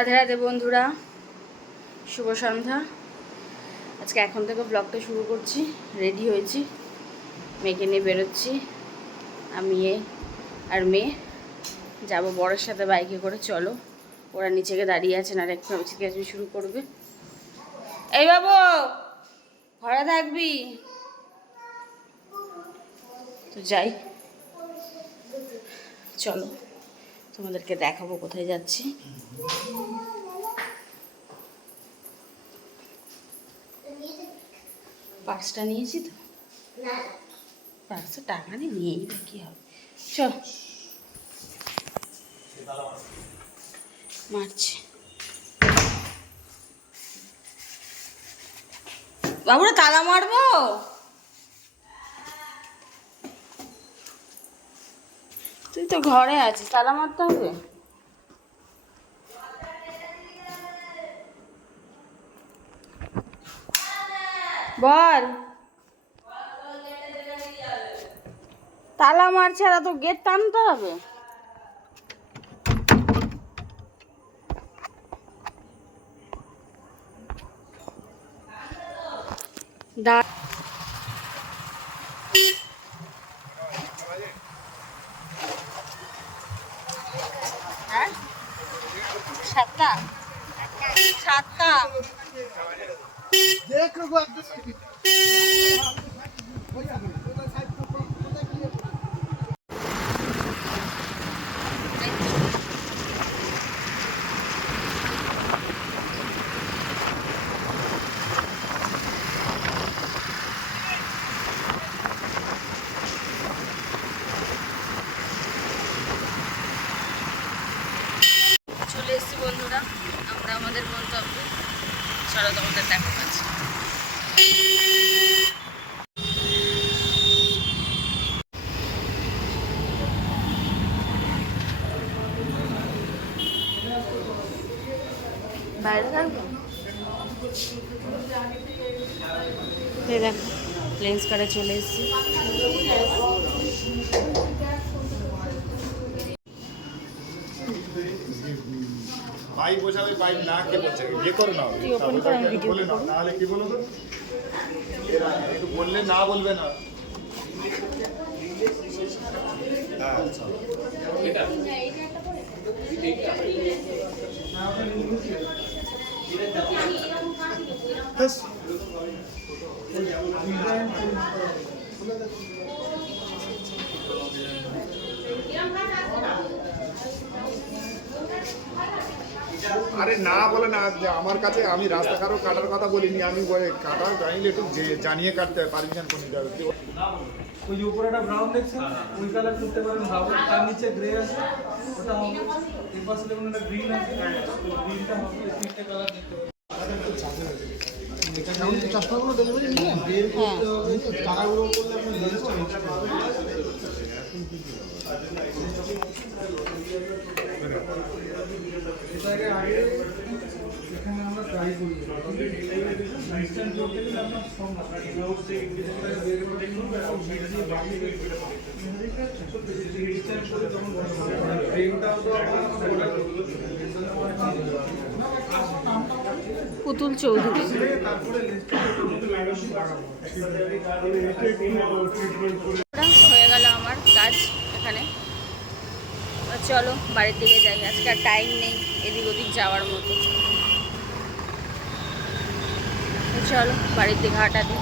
রাধে রাধে বন্ধুরা, শুভ সন্ধ্যা। আজকে এখন থেকে ব্লগটা শুরু করছি। রেডি হয়েছি, মেয়েকে নিয়ে বেরোচ্ছি। আমি আর মেয়ে যাব বরের সাথে বাইকে করে। চলো, ওরা নিচে গিয়ে দাঁড়িয়ে আছেন, আর একটু চিৎকার শুরু করবে। এই বাবু, ঘরে থাকবি তো? যাই, চলো তোমাদেরকে দেখাবো কোথায় যাচ্ছি। পার্সটা নিয়েছি তো, পার্সে টাকা নিয়েই বা কী হবে। চল, মারছি। বাবুরা তালা মারবো? তুই তো ঘরে আছিস, তালা মারতে হবে? বল। তালা মারছে আর তো গেট টানতে হবে? হ্যাঁ, 7টা 7টা। চলে এসেছি বন্ধুরা, আমরা আমাদের গন্তব্যে। চলো তোমাদের দেখা পাচ্ছি। বাইরে থাকবো? দেখো, লেন্স কার্ডে চলে এসেছি। পাইপ বসাবে, পাইপ না কে বলছে ইয়ে করো না, তুই ওপেন কর, আমি ভিডিও বলে না, নাহলে কি বলো তো, একটু বললে না বলবে না। আরে না বলে না, যে আমার কাছে আমি রাস্তা কারো কাটার কথা বলিনি, আমি কাটার জানিলে একটু জানিয়ে কাটতে হবে, পারমিশন করে নিতে হবে। ওই যে উপরে একটা ব্রাউন দেখছেন, ওই কালার করতে পারেন ব্রাউন, তার নিচে গ্রে আছে, ওটা হবে। এই পাশে দেখুন একটা গ্রিন আছে, গ্রিনটা হবে, এই তিনটে কালার দেখতে পাবেন। চশমাগুলো ডেলিভারি নিয়ে বের করতে হবে, তারাগুলো করলে আপনি লেন্সটা নষ্ট করবেন। এটাকে আগে এখানে আমরা ট্রাই করি, ইনস্ট্যান্ট করতে গেলে আপনার সব বের করে দিয়ে বাকি ইনস্ট্যান্ট করে তখন ব্রেনটাও তো পুতুল চৌধুরী। তারপরে হয়ে গেল আমার কাজ এখানে। চলো বাড়ির দিকে যাই, আজকে আর টাইম নেই এদিক ওদিক যাওয়ার মতো। চলো বাড়ির দিকে হাঁটা দিই।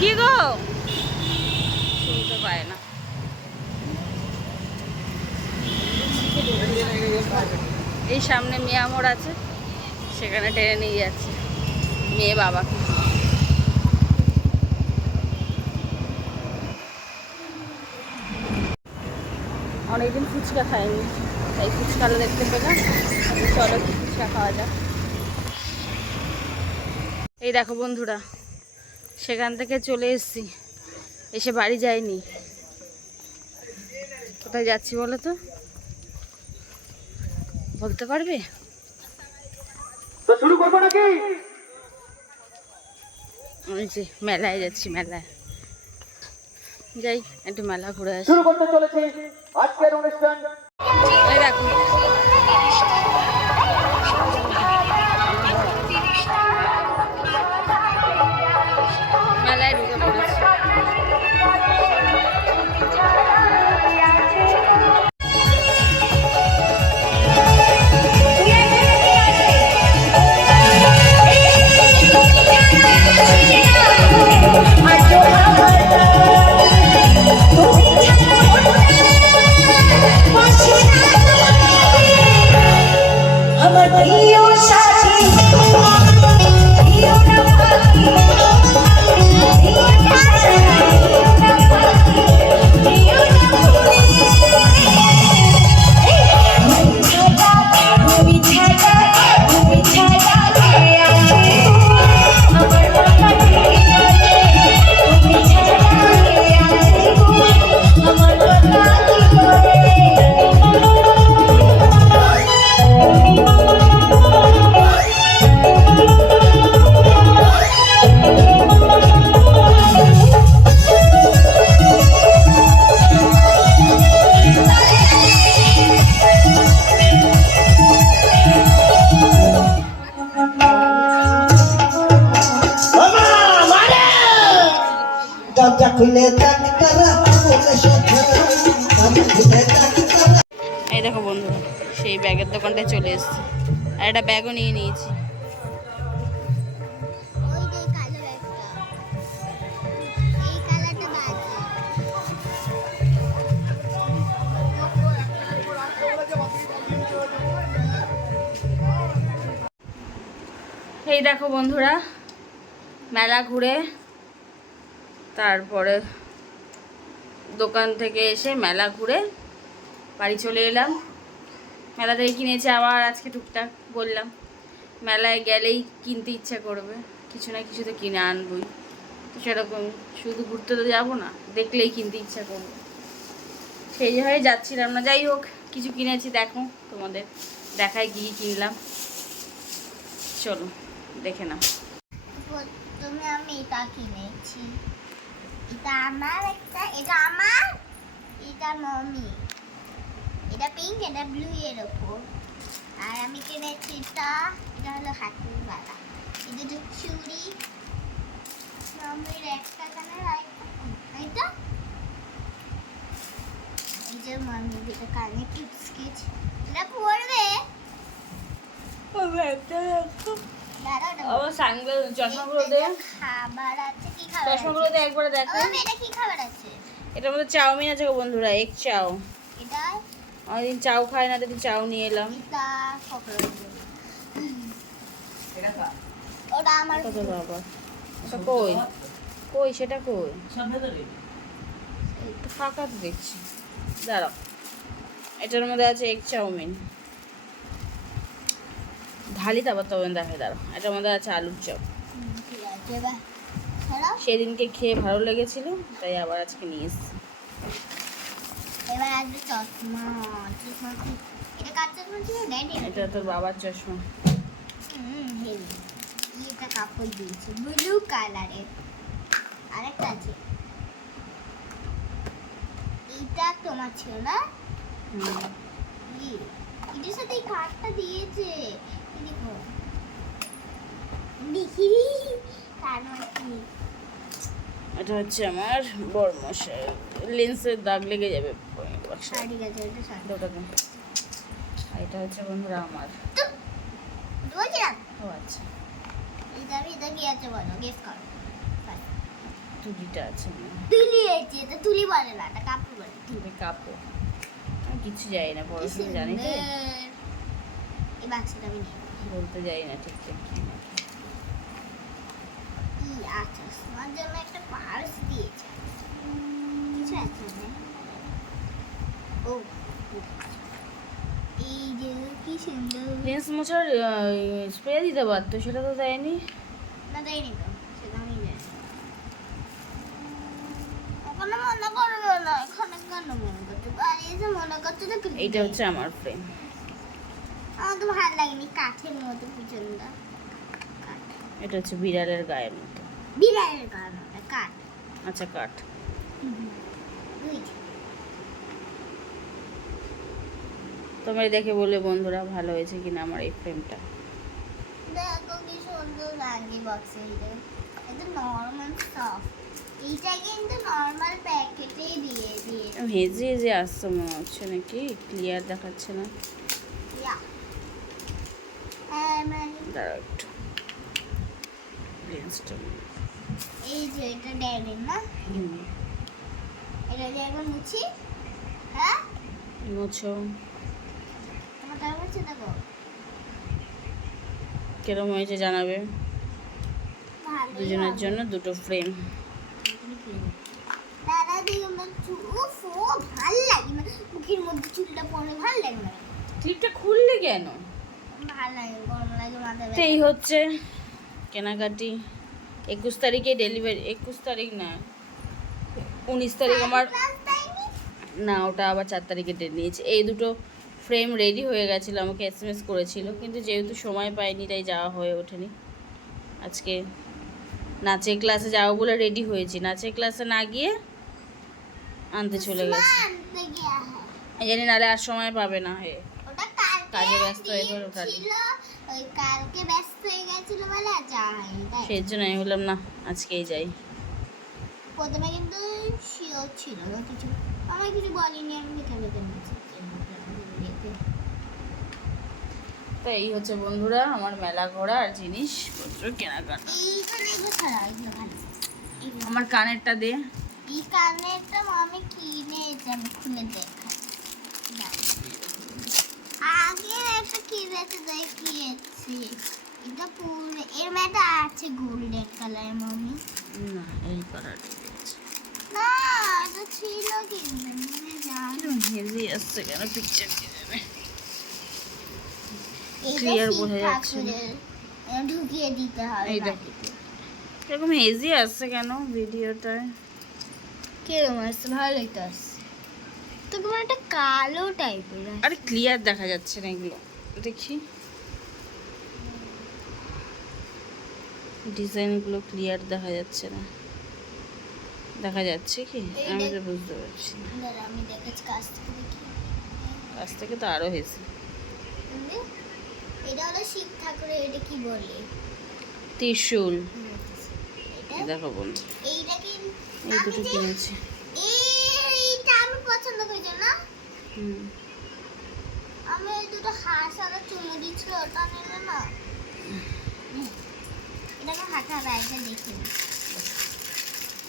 কি গো, শুনতে পায় না। এই সামনে মেয়ে মোড় আছে, সেখানে টেনে নিয়ে যাচ্ছে মেয়ে বাবাকে। অনেকদিন ফুচকা খাইনি, তাই ফুচকাটা দেখতে পেলাম। চলো ফুচকা খাওয়া যাক। এই দেখো বন্ধুরা, সেখান থেকে চলে এসেছি, এসে বাড়ি যাইনি। কোথায় যাচ্ছি বলো তো, বলতে পারবে? তো শুরু করবো নাকি? ওই যে মেলায় যাচ্ছি, মেলায় যাই, একটু মেলা ঘুরে আসি। শুরু করতে চলেছে আজকের অনুষ্ঠান। এই দেখো মেলায় ঢুকে পড়েছি। আমার প্রিয় সাথী প্রিয় না পাখি প্রিয় সাথী প্রিয় না তুমি ছাড়া কে আছে আমার কথা তুমি ছাড়া কে আছে আমার কথা কি করে দরজা খুলে তাক করা বলে সোজা দরজা খুলে তাক করা। এই দেখো বন্ধুরা, সেই ব্যাগের দোকানটায় চলে এসেছি, আর একটা ব্যাগও নিয়ে নিয়েছি। ওই যে কালো একটা এই কালারটা বাজে এই দেখো বন্ধুরা, মেলা ঘুরে তারপরে দোকান থেকে এসে মেলা ঘুরে বাড়ি চলে এলাম। মেলা থেকে কিনেছি আবার আজকে টুকটাক, বললাম মেলায় গেলেই কিনতে ইচ্ছা করবে, কিছু না কিছু তো কিনে আনবই। তো সেরকম শুধু ঘুরতে তো যাবো না, দেখলেই কিনতে ইচ্ছা করবে, সেই জন্যই যাচ্ছিলাম না। যাই হোক, কিছু কিনেছি, দেখো তোমাদের দেখায় কি কিনলাম, চলো দেখে নাও। প্রথমে আমি এটা কিনেছি, এটা আমার একটা, এটা আমার, এটা মমি, এটা পিঙ্ক, এটা ব্লু এর ওপর। আর আমি কিনেছি এটা, এটা হলো হাতের বালা, এটা হচ্ছে চুড়ি, মমির একটা কানের, আর এটা এই যে মমি যেটা কানে টিপ স্কেচ, এটা পড়বে দাঁড়াও দাঁড়াও। আবার সানগ্লাস চশমাগুলো দে, খাবার আছে, কি খাবার আছে? চশমাগুলো দে একবারে দেখো। ও, এটা কি খাবার আছে? এটার মধ্যে চাউমিন আছে গো বন্ধুরা, এগ চাও। এটা অনেকদিন চাউ খাই না, দেখি চাউ নিয়ে এলাম। এটা পকোড়া। ওটা আমার কত বাবা, ওটা কই কই সেটা কই, একটু ফাঁকা তো দেখছি, দাঁড়াও। এটার মধ্যে আছে এগ চাউমিন, ঢালি তারপর তবে দেখে, দাঁড়াও। এটার মধ্যে আছে আলুর চপ, ঠিক আছে, এবার ছাড়াও। সেদিনকে খেয়ে ভালো লেগেছিল, তাই আবার আজকে নিয়ে এসেছি। এবার আসবে চশমা, চশমা কি- এটা কার চশমা ছিল? ড্যাডি? এটা তোর বাবার চশমা। হেভি। এটা কাপড় দিয়েছে ব্লু কালারের। আরেকটা আছে, এটা তোমার ছিল না? হুম। এটার সাথে এই কার্ডটা দিয়েছে, এই দেখো, দেখি তার মানে কি? এটা হচ্ছে আমার বড় মশাই, লেন্সের দাগ লেগে যাবে বাক্সে। ঠিক আছে, এটা সাথে ওটাকে। আর এটা হচ্ছে বন্ধুরা আমার। দুইটা। ও আচ্ছা, এটা কি আছে বলো, গেস করো। তুলিটা আছে, তুলি আছে, এটা তুলি বলে না, এটা কাপড় বলে। তুলি কাপড়, আমি কিছু যাই না, কি পড়াশোনা জানি তো, সুন্দর। এই বাক্সটা আমি নিয়ে নেবো। বলতে যাই না ঠিকঠাক। কি আছে? আমার জন্য একটা পার্স দিয়েছে। কিছু আছে না? ও, এই যে কি সুন্দর। লেন্স মোছার স্প্রে দিতে পারতো, সেটা তো দেয়নি। না দেয়নি তো, সেটা আমি জানি। ওখানে মনে করবে না, এখানে কেন মনে করতে পারি? এসে মনে করতে তো কি? এইটা হচ্ছে আমার ফ্রেম। আমার তো ভালো লাগেনি, কাঠের মতো পিছনটা। এটা হচ্ছে বিড়ালের গায়ের মতো। বিড়ালের কারণ কাঠ আচ্ছা কাঠ। তোমায় দেখে বলে বন্ধুরা ভালো হয়েছে কিনা আমার এই ফ্রেমটা। দেখো কি সুন্দর লাগে বক্সের এটা নর্মাল সফট এইটা কিন্তু নর্মাল প্যাকেটেই দিয়ে দিয়ে হেজে হেজে আসছে মনে হচ্ছে নাকি, ক্লিয়ার দেখাচ্ছে না। ইয়া মানে দাঁড়াও একটু লেন্সটা। এই যে এটা ড্যাডির না, এটা দিয়ে একবার মুছি। হ্যাঁ মুছো। তোমার তার মুছে দেখো কিরম হয়েছে জানাবে। ভালো দুজনের জন্য দুটো ফ্রেম। দাদা দিকে আমার চুল উফ ভালো লাগে না, মুখের মধ্যে চুলটা পড়লে ভালো লাগে না, ক্লিপটা খুললে কেন? ভালো লাগে গরম লাগে মাথা তো এই হচ্ছে কেনাকাটি। 21 তারিখে ডেলিভারি, 21 তারিখ না 19 তারিখ আমার, না ওটা আবার 4 তারিখে ডেট নিয়েছে। এই দুটো ফ্রেম রেডি হয়ে গেছিলো, আমাকে SMS করেছিল, কিন্তু যেহেতু সময় পাইনি তাই যাওয়া হয়ে ওঠেনি। আজকে নাচের ক্লাসে যাবো বলে রেডি হয়েছি, নাচের ক্লাসে না গিয়ে আনতে চলে গেছে। এই জানি নাহলে আর সময় পাবে না। কাজে ব্যস্ত হয়ে পড়ে ওঠানি, ওই কালকে ব্যস্ত হয়ে গেছিল বলে আর যাওয়া হয়নি তাই। সেই জন্য আমি বললাম না আজকেই যাই। প্রথমে কিন্তু শিওর ছিল না কিছু, আমার কিছু বলিনি, আমি বেকার বেকার নিয়েছি। তো এই হচ্ছে বন্ধুরা আমার মেলা ঘোরা আর জিনিসপত্র কেনাকাটা। এইটা দেখবো ছাড়া এগুলো ভালো এগুলো। আমার কানেরটা দে। এই কানেরটা আমি কিনেছি, আমি খুলে দেখাই। আগে একটা কিনেছি দেখিয়েছি, এটা পুরো এর মধ্যে আছে গোল্ডেন কালার মামি। না এই কালারটা দিয়েছে। না এটা ছিল কিন্তু ভুলে যান। হেভি আসছে কেন পিকচার দিয়ে দেবে। এটা Clear শিব বোঝা যাচ্ছে না। ঠাকুরের, এটা ঢুকিয়ে দিতে হবে এইটা বাটিতে। এরকম হেজি আসছে কেন ভিডিওটায়? কিরকম আসছে? ভালোই তো আসছে, তো তোমার একটা কালো টাইপের আছে। আরে ক্লিয়ার দেখা যাচ্ছে না এগুলো, দেখি ডিজাইনগুলো ক্লিয়ার দেখা যাচ্ছে না। দেখা যাচ্ছে কি? আমি তো বুঝতে পারছি না। দাঁড়া আমি দেখাচ্ছি কাছ থেকে দেখি। কাছ থেকে তো আরো হেজি। বুঝলি? এটা হলো শিব ঠাকুরের, এটা কি বলে? ত্রিশূল। এটা এই দেখো বন্ধু, এইটা কি এই দুটো কিনেছি। এইটা আমি পছন্দ করেছি না, হুম আমি এই দুটো হাঁস আর চুমু দিচ্ছিল ওটা নিলে না, এটা আমার হাঁটা রাইটা দেখি।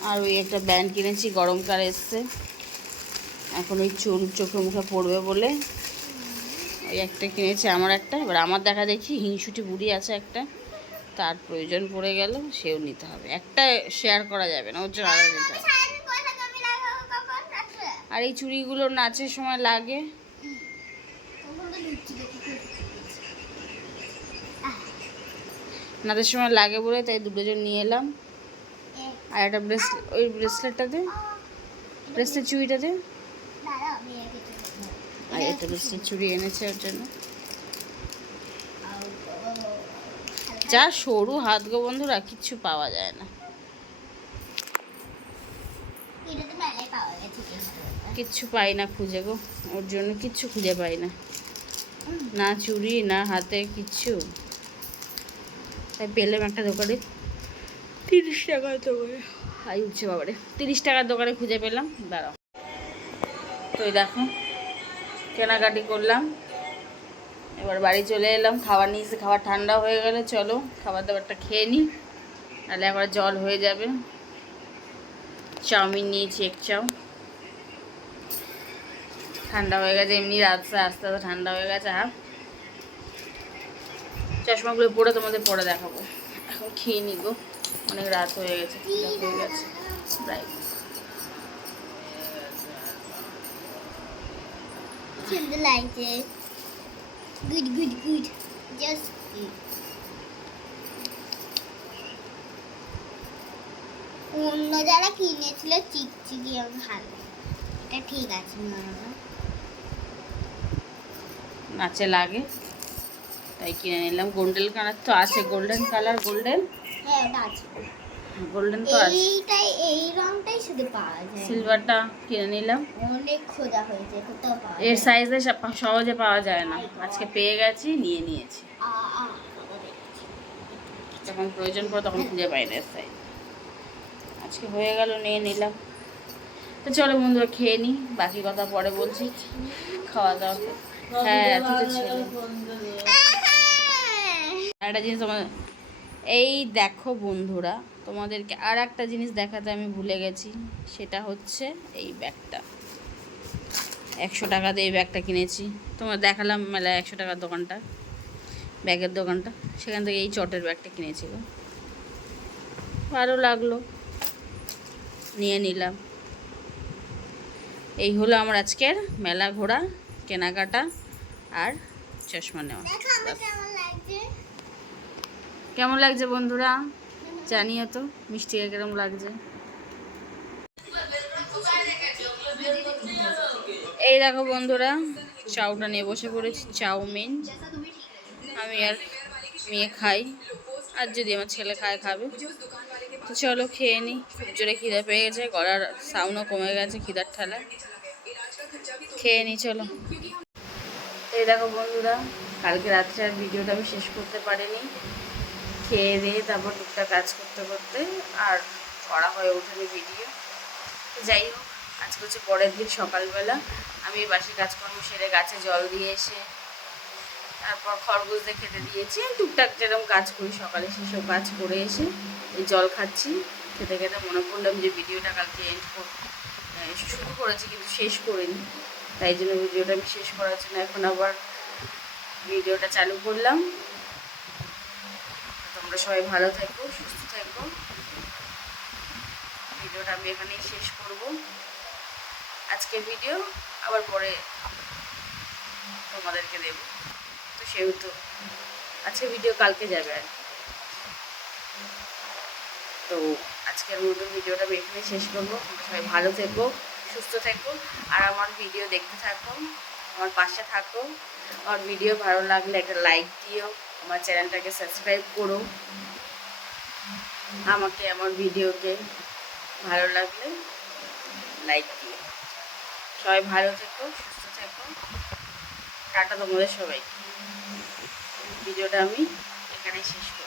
আর ওই একটা ব্যান্ড কিনেছি, গরমকাল এসছে, এখন ওই চুল চোখে মুখে পড়বে বলে ওই একটা কিনেছি। আমার একটা, এবার আমার দেখা দেখি হিংসুটি বুড়ি আছে একটা, তার প্রয়োজন পড়ে গেল, সেও নিতে হবে। একটা শেয়ার করা যাবে না, ওর জন্য আলাদা নিতে হবে। সারাদিন পয়সা কমে লাগাবো কখন রাখলে? আর এই চুড়িগুলো নাচের সময় লাগে, তখন তো লুচি দেখি খুব নাচের সময় লাগে বলে তাই দুটোজন নিয়ে এলাম। আর একটা ব্রেসলেট, ওই ব্রেসলেটটা দে, ব্রেসলেট চুড়িটা দে। দাঁড়া আমি আগে তো দেখবো। আর একটা ব্রেসলেট চুড়ি এনেছে ওর জন্য। যা সরু হাত গো বন্ধুরা, কিচ্ছু পাওয়া যায় না, এটা তো মেলায় পাওয়া গেছে কেসটা। কিচ্ছু পাই না খুঁজে গো, ওর জন্য কিচ্ছু খুঁজে পাই না, না চুড়ি না হাতে কিচ্ছু। তাই পেলাম একটা দোকানে 30 টাকার দোকানে, হাই উঠছে বাবারে, 30 টাকার দোকানে খুঁজে পেলাম। দাঁড়াও, তো এই দেখো কেনাকাটি করলাম, এবার বাড়ি চলে এলাম। খাবার নিয়ে এসে খাবার ঠান্ডা হয়ে গেলে চলো খাবার দাবারটা খেয়ে নিই, নাহলে একবার জল হয়ে যাবে। চাউমিন নিয়েছি, এক চাউ, ঠান্ডা হয়ে গেছে, এমনি রাস্তা আস্তে আস্তে ঠান্ডা হয়ে গেছে। আর চশমাগুলো পরে তোমাদের পরে দেখাবো, এখন খেয়ে নি গো, অনেক রাত হয়ে গেছে, হয়ে গেছে প্রায়। সুন্দর লাগছে, গুড গুড গুড, জাস্ট অন্য যারা কিনেছিল চিকচিকি ভালো, এটা ঠিক আছে মনে হয়। নাচে লাগে তাই কিনে নিলাম। গোল্ডেন কালার তো আছে, গোল্ডেন কালার, গোল্ডেন হ্যাঁ ওটা আছে। গোল্ডেন তো আছে, এই রংটাই শুধু পাওয়া যায়। সিলভারটা কিনে নিলাম। অনেক খোঁজা হয়েছে, কোথাও পাওয়া এর যায় না। সাইজে সহজে পাওয়া যায় না, আজকে পেয়ে গেছি, নিয়ে নিয়েছি। যখন প্রয়োজন পড়ে তখন খুঁজে পাই না এর সাইজ, আজকে হয়ে গেল, নিয়ে নিলাম। তো চলো বন্ধুরা খেয়ে নিই, বাকি কথা পরে বলছি। খাওয়া দাওয়া হ্যাঁ তুই তো ছিল। একটা জিনিস তোমার, এই দেখো বন্ধুরা, তোমাদেরকে আর একটা জিনিস দেখাতে আমি ভুলে গেছি, সেটা হচ্ছে এই ব্যাগটা। 100 টাকা দিয়ে এই ব্যাগটা কিনেছি, তোমার দেখালাম মেলায় 100 টাকার দোকানটা, ব্যাগের দোকানটা, সেখান থেকে এই চটের ব্যাগটা কিনেছিল, ভালো লাগলো, নিয়ে নিলাম। এই হলো আমার আজকের মেলা ঘোরা, কেনাকাটা আর চশমা নেওয়া। দেখো আমার কেমন লাগছে। কেমন লাগছে বন্ধুরা জানিও তো, মিষ্টিকে কেমন লাগছে। এই দেখো বন্ধুরা, চাউটা নিয়ে বসে পড়েছি, চাউমিন। আমি আর মেয়ে খাই, আর যদি আমার ছেলে খায় খাবে। তো চলো খেয়ে নিই, খুব জোরে খিদে পেয়ে গেছে, গলার সাউন্ডও কমে গেছে খিদার ঠেলা। খেয়ে নিই চলো। এই দেখো বন্ধুরা, কালকে রাত্রে আর ভিডিওটা আমি শেষ করতে পারিনি, খেয়ে দিয়ে তারপর টুকটাক কাজ করতে করতে আর করা হয়ে ওঠেনি ভিডিও। যাই হোক, আজকে হচ্ছে পরের দিন সকালবেলা, আমি বাসি কাজকর্ম সেরে গাছে জল দিয়ে এসে তারপর খরগোশদের খেতে দিয়েছি, টুকটাক যেরকম কাজ করি সকালে সেসব কাজ করে এসে এই জল খাচ্ছি। খেতে খেতে মনে করলাম যে ভিডিওটা কালকে শুরু করেছি কিন্তু শেষ করিনি, তাই জন্য ভিডিওটা আমি শেষ করার জন্য এখন আবার ভিডিওটা চালু করলাম। তোমরা সবাই ভালো থেকো, সুস্থ থেকো। ভিডিওটা আমি এখানেই শেষ করব, আজকের ভিডিও আবার পরে তোমাদেরকে দেব, তো সেহেতু আজকে ভিডিও কালকে যাবে আর কি। তো আজকের মতো ভিডিওটা আমি এখানেই শেষ করবো। তোমরা সবাই ভালো থেকো, সুস্থ থেকো, আর আমার ভিডিও দেখতে থাকো, আমার পাশে থাকো। আমার ভিডিও ভালো লাগলে একটা লাইক দিও, আমার চ্যানেলটাকে সাবস্ক্রাইব করো, আমাকে আমার ভিডিওকে ভালো লাগলে লাইক দিও। সবাই ভালো থেকো, সুস্থ থেকো, টাটা তোমাদের সবাই। ভিডিওটা আমি এখানেই শেষ করব।